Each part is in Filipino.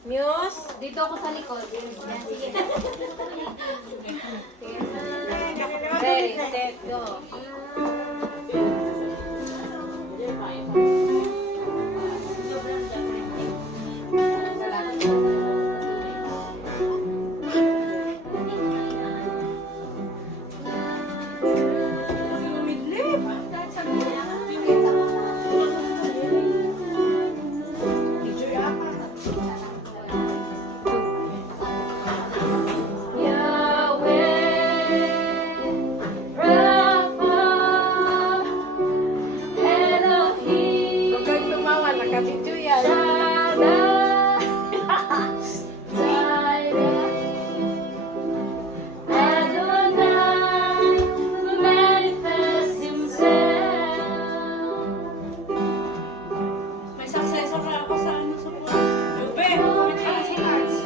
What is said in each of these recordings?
Muse. Dito ako sa likod. Yan, sige. Ready, set, go. Huwag kang tumawa, nakabidyo yan. May successor na ako sa ano sa Jube, kumit ka si Arts.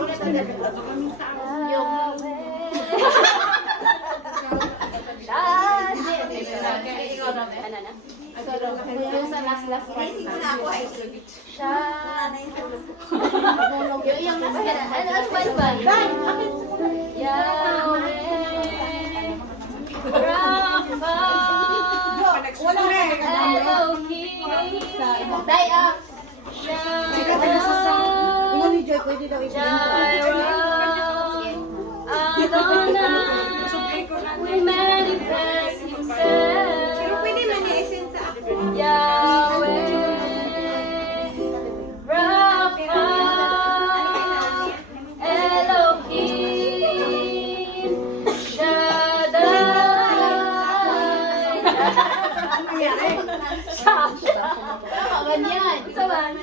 Yung sa last part. Yung last part. Ano ba? Yahweh, Rapha, Elohim, Daya, Adonai, will manifest himself. Yahweh, Rapha, Elohim, Shaddai. Ganyan. Saban.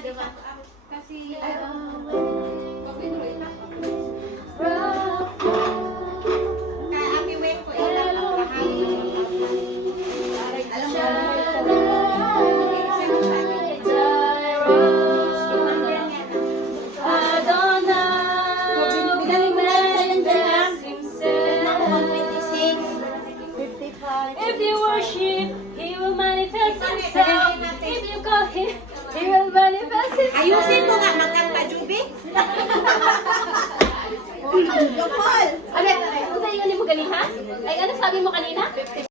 If you worship, He will manifest Himself. If you call Him, He will manifest Himself. Ayusin mo nga, magkanta, Juby. Ano, kung sa'yo mo ganihan? Ay, ano sabi mo kanina?